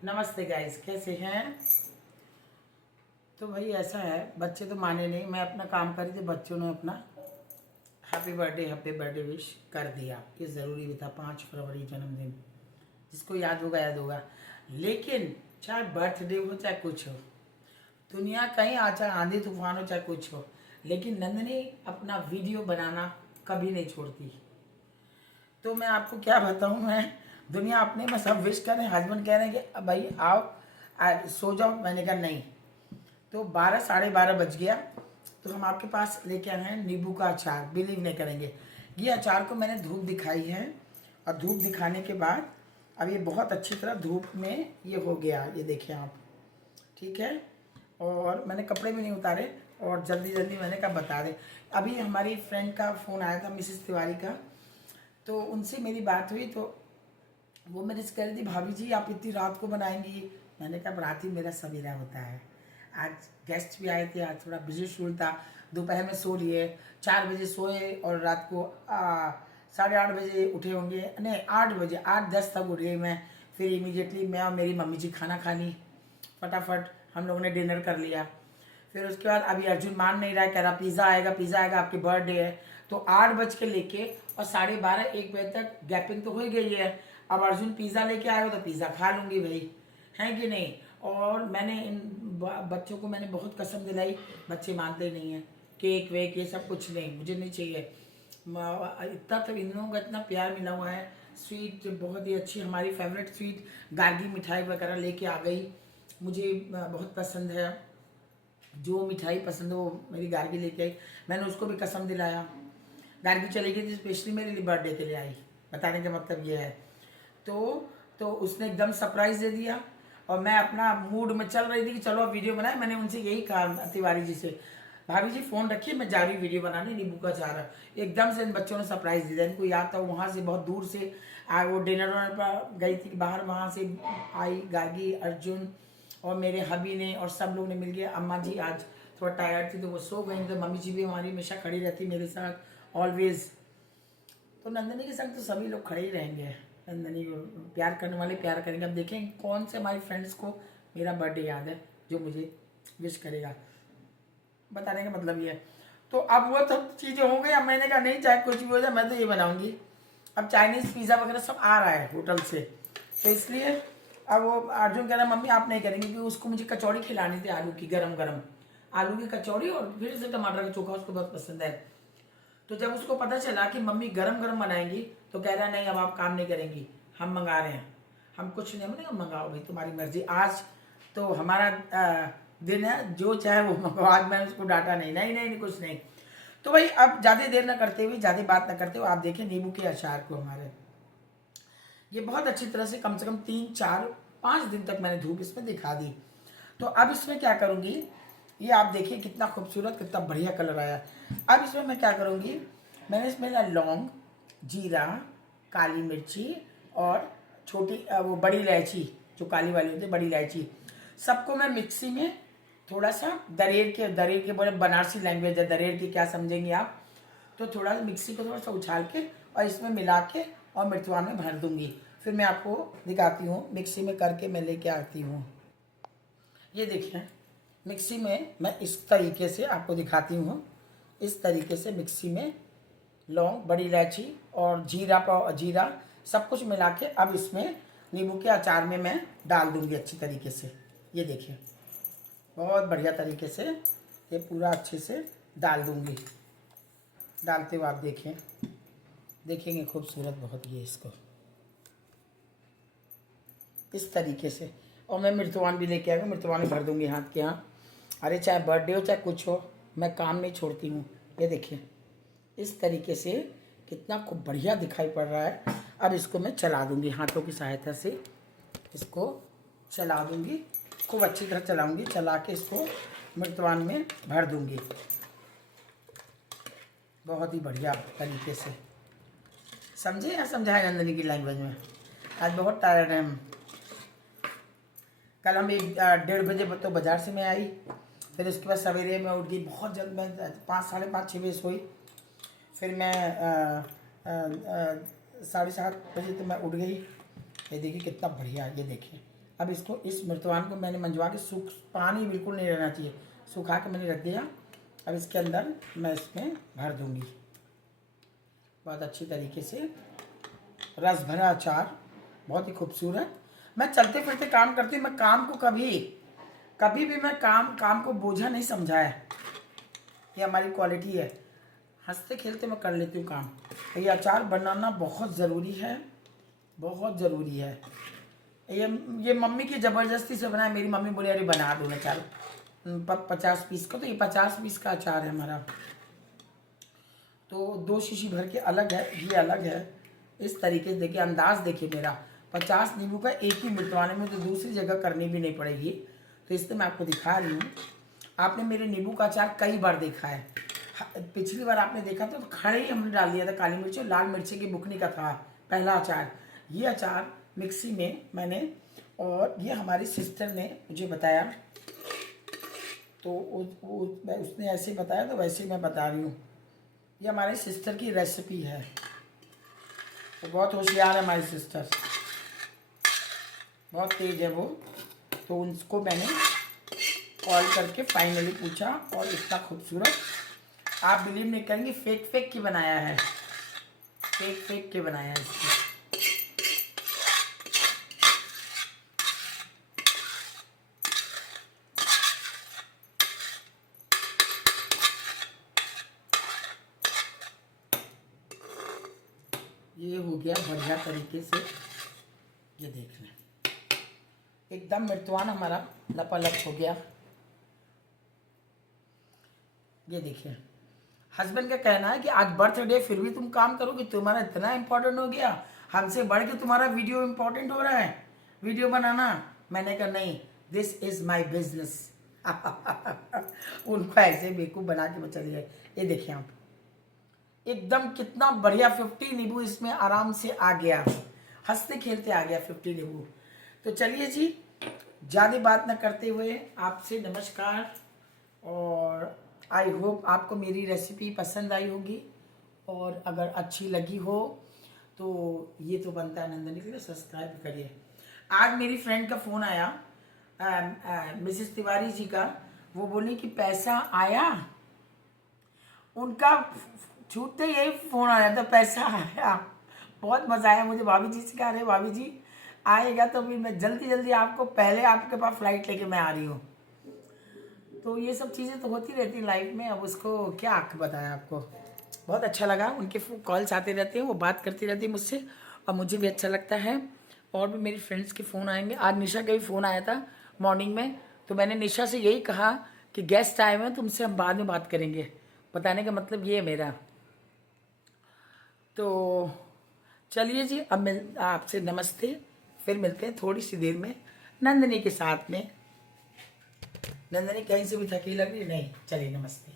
नमस्ते गाइस, कैसे हैं। तो भाई ऐसा है, बच्चे तो माने नहीं। मैं अपना काम कर रही थी, बच्चों ने अपना हैप्पी बर्थडे विश कर दिया। ये ज़रूरी भी था, 5 फरवरी जन्मदिन। जिसको याद होगा याद होगा। लेकिन चाहे बर्थडे हो चाहे कुछ हो, दुनिया कहीं आ चाहे आंधी तूफान हो चाहे कुछ हो, लेकिन नंदनी अपना वीडियो बनाना कभी नहीं छोड़ती। तो मैं आपको क्या बताऊं, मैं दुनिया अपने में सब विश करें, हस्बैंड कह रहे हैं कि भाई आओ सो जाओ। मैंने कहा नहीं। तो 12 साढ़े 12 बज गया। तो हम आपके पास लेके आए हैं नींबू का अचार। बिलीव नहीं करेंगे, ये अचार को मैंने धूप दिखाई है, और धूप दिखाने के बाद अब ये बहुत अच्छी तरह धूप में ये हो गया। ये देखिए आप, ठीक है। और मैंने कपड़े भी नहीं उतारे, और जल्दी जल्दी मैंने कहा बता दें। अभी हमारी फ्रेंड का फ़ोन आया था, मिसेस तिवारी का। तो उनसे मेरी बात हुई, तो वो मेरे से कह रही थी भाभी जी आप इतनी रात को बनाएंगी। मैंने कहा रात ही मेरा सवेरा होता है। आज गेस्ट भी आए थे, आज थोड़ा बिजी शेड्यूल था। दोपहर में सो लिए, 4 बजे सोए, और रात को 8:30 बजे उठे होंगे, नहीं 8 बजे, 8:10 तक उठ गई मैं। फिर इमीडिएटली मैं और मेरी मम्मी जी खाना खा ली, फटाफट हम लोगों ने डिनर कर लिया। फिर उसके बाद अभी अर्जुन मान नहीं रहा है, कह रहा पिज़्ज़ा आएगा, आपकी बर्थडे है। तो 8 बज के लेके और 12:30 1 बजे तक गैपिंग तो हो ही गई है। अब अर्जुन पिज़्ज़ा लेके आएगा तो पिज़्ज़ा खा लूँगी भाई, है कि नहीं। और मैंने इन बच्चों को मैंने बहुत कसम दिलाई, बच्चे मानते ही नहीं हैं। केक वेक ये सब कुछ नहीं, मुझे नहीं चाहिए। इतना तो इन लोगों का इतना प्यार मिला हुआ है। स्वीट बहुत ही अच्छी, हमारी फेवरेट स्वीट गार्गी मिठाई वगैरह लेके आ गई। मुझे बहुत पसंद है, जो मिठाई पसंद है वो मेरी गार्गी लेके आई। मैंने उसको भी कसम दिलाया। गार्गी चली गई थी, स्पेशली मेरे लिए बर्थडे के लिए आई। बताने का मतलब ये है। तो उसने एकदम सरप्राइज दे दिया, और मैं अपना मूड में चल रही थी कि चलो अब वीडियो बनाए। मैंने उनसे यही कहा तिवारी जी से, भाभी जी फ़ोन रखिए, मैं जा रही वीडियो बनाने, नींबू का अचार। एकदम से इन बच्चों ने सरप्राइज दिया। इनको याद था, वहाँ से बहुत दूर से वो डिनर पर गई थी बाहर, वहाँ से आई गार्गी, अर्जुन और मेरे हबी ने, और सब लोग ने मिल गया। अम्मा जी आज थोड़ा टायर्ड थी तो वो सो गई, तो मम्मी जी भी हमारी हमेशा खड़ी रहती मेरे साथ ऑलवेज। तो नंदनी के संग तो सभी लोग खड़े ही रहेंगे। नंदनी को प्यार करने वाले प्यार करेंगे। अब देखें कौन से हमारी फ्रेंड्स को मेरा बर्थडे याद है जो मुझे विश करेगा। बताने का मतलब ये है। तो अब वो तो चीज़ें हो गई। अब मैंने कहा नहीं, चाहे कुछ भी हो जाए मैं तो ये बनाऊंगी। अब चाइनीज़ पिज़्ज़ा वगैरह सब आ रहा है होटल से, तो इसलिए अब वो अर्जुन कह रहा मम्मी आप नहीं करेंगे, क्योंकि उसको मुझे कचौड़ी खिलानी थी आलू की, गरम गरम आलू की कचौड़ी, और फिर से टमाटर का चोखा उसको बहुत पसंद है। तो जब उसको पता चला कि मम्मी गरम गरम बनाएंगी, तो कह रहा नहीं अब आप काम नहीं करेंगी, हम मंगा रहे हैं। हम कुछ नहीं, हमने कहा मंगाओ भाई तुम्हारी मर्जी, आज तो हमारा दिन है, जो चाहे वो मंगाओ। आज मैंने उसको डांटा नहीं, नहीं नहीं कुछ नहीं। तो भाई अब ज़्यादा देर ना करते हुए, ज़्यादा बात ना करते हुए, आप देखें नींबू के अचार को। हमारे ये बहुत अच्छी तरह से कम 3 4 5 दिन तक मैंने धूप इसमें दिखा दी। तो अब इसमें क्या करूँगी, ये आप देखिए कितना खूबसूरत, कितना बढ़िया कलर आया। अब इसमें मैं क्या करूँगी, मैंने इसमें लौंग, जीरा, काली मिर्ची और छोटी वो बड़ी इलायची, जो काली वाली होती है बड़ी इलायची, सबको मैं मिक्सी में थोड़ा सा दरेर के बोले बनारसी लैंग्वेज है, दरेर की क्या समझेंगे आप। तो थोड़ा सा मिक्सी को थोड़ा सा उछाल के और इसमें मिला के और मिर्चवान में भर दूंगी। फिर मैं आपको दिखाती हूँ, मिक्सी में करके मैं लेके आती हूँ। ये देखिए मिक्सी में मैं इस तरीके से आपको दिखाती हूँ। इस तरीके से मिक्सी में लौंग, बड़ी इलायची और जीरा सब कुछ मिला के अब इसमें नींबू के अचार में मैं डाल दूंगी अच्छी तरीके से। ये देखिए बहुत बढ़िया तरीके से ये पूरा अच्छे से डाल दूंगी। डालते हुए आप देखेंगे खूबसूरत बहुत ये इसको इस तरीके से। और मैं मिर्चवान भी लेके आऊँगा, मिर्चवान भर दूंगी हाथ के यहाँ। अरे चाहे बर्थडे हो चाहे कुछ हो, मैं काम नहीं छोड़ती हूँ। ये देखिए इस तरीके से कितना खूब बढ़िया दिखाई पड़ रहा है। अब इसको मैं चला दूंगी हाथों की सहायता से, इसको चला दूंगी, खूब अच्छी तरह चलाऊंगी। चला के इसको मिर्चवान में भर दूंगी बहुत ही बढ़िया तरीके से। समझे या समझाए नंदनी की लैंग्वेज में। आज बहुत टायर्ड हैं हम। कल हम 1 1:30 बजे तो बाज़ार से मैं आई। फिर उसके बाद सवेरे में उठ गई बहुत जल्द, मैं 5 साढ़े 5 6 बजे सोई। फिर मैं 7:30 बजे तो मैं उठ गई। ये देखिए कितना बढ़िया, ये देखिए अब इसको, इस मृतवान को मैंने मंजवा के पानी बिल्कुल नहीं रहना चाहिए, सुखा के मैंने रख दिया। अब इसके अंदर मैं इसमें भर दूंगी बहुत अच्छी तरीके से। रस भरा अचार, बहुत ही खूबसूरत। मैं चलते फिरते काम करती हूँ। मैं काम को कभी भी मैं काम को बोझा नहीं समझा है। ये हमारी क्वालिटी है, हंसते खेलते मैं कर लेती हूँ काम। तो ये अचार बनाना बहुत ज़रूरी है, बहुत ज़रूरी है। ये मम्मी की ज़बरदस्ती से बनाया। मेरी मम्मी बोली अरे बना दो ना अचार 50 पीस का। तो ये 50 पीस का अचार है हमारा। तो 2 शीशी भर के अलग है, ये अलग है। इस तरीके से देखिए, अंदाज देखिए मेरा। 50 नींबू का एक ही मिटवाने में, तो दूसरी जगह करनी भी नहीं पड़ेगी। तो इसलिए मैं आपको दिखा रही हूँ। आपने मेरे नींबू का अचार कई बार देखा है। पिछली बार आपने देखा था तो खड़े ही हमने डाल दिया था काली मिर्च और लाल मिर्ची की बुकनी का था पहला अचार। ये अचार मिक्सी में मैंने, और ये हमारी सिस्टर ने मुझे बताया, तो उसने ऐसे बताया तो वैसे ही मैं बता रही हूँ। ये हमारी सिस्टर की रेसिपी है। तो बहुत होशियार है हमारी सिस्टर, बहुत तेज है वो। तो उनको मैंने कॉल करके फाइनली पूछा, और इतना खूबसूरत आप बिलीव नहीं करेंगे, फेक के बनाया है, फेक के बनाया है इसको। ये हो गया बढ़िया तरीके से। ये देख लें, एकदम मृतवान हमारा लपालप हो गया। ये देखिए, हस्बैंड का कहना है कि आज बर्थडे फिर भी तुम काम करोगे, तुम्हारा इतना इंपॉर्टेंट हो गया, हमसे बढ़ के तुम्हारा वीडियो इंपॉर्टेंट हो रहा है, वीडियो बनाना। मैंने कहा नहीं, दिस इज माय बिजनेस। उनको ऐसे बेवकूफ़ बना के मैं चली गई। ये देखिए आप, एकदम कितना बढ़िया 50 नींबू इसमें आराम से आ गया, हंसते खेलते आ गया 50 नींबू। तो चलिए जी, ज़्यादा बात न करते हुए आपसे नमस्कार। और आई होप आपको मेरी रेसिपी पसंद आई होगी, और अगर अच्छी लगी हो तो ये तो बनता है नंदनी के लिए, सब्सक्राइब करिए। आज मेरी फ्रेंड का फ़ोन आया, मिसेस तिवारी जी का। वो बोली कि पैसा आया, उनका छूटते यही फ़ोन आया था, पैसा आया। बहुत मज़ा आया मुझे। भाभी जी से कह रहे, भाभी जी आएगा तो भी मैं जल्दी आपको, पहले आपके पास फ्लाइट लेके मैं आ रही हूँ। तो ये सब चीज़ें तो होती रहती लाइफ में। अब उसको क्या बताया आपको। बहुत अच्छा लगा, उनके कॉल्स आते रहते हैं, वो बात करती रहती है मुझसे, और मुझे भी अच्छा लगता है। और भी मेरी फ्रेंड्स के फ़ोन आएंगे। आज निशा का भी फ़ोन आया था मॉर्निंग में, तो मैंने निशा से यही कहा कि गेस्ट आए हुए हैं, तुमसे हम बाद में बात करेंगे। बताने का मतलब ये है मेरा। तो चलिए जी, अब आपसे नमस्ते, फिर मिलते हैं थोड़ी सी देर में नंदनी के साथ में। नंदनी कहीं से भी थकी लग रही नहीं। चलिए नमस्ते।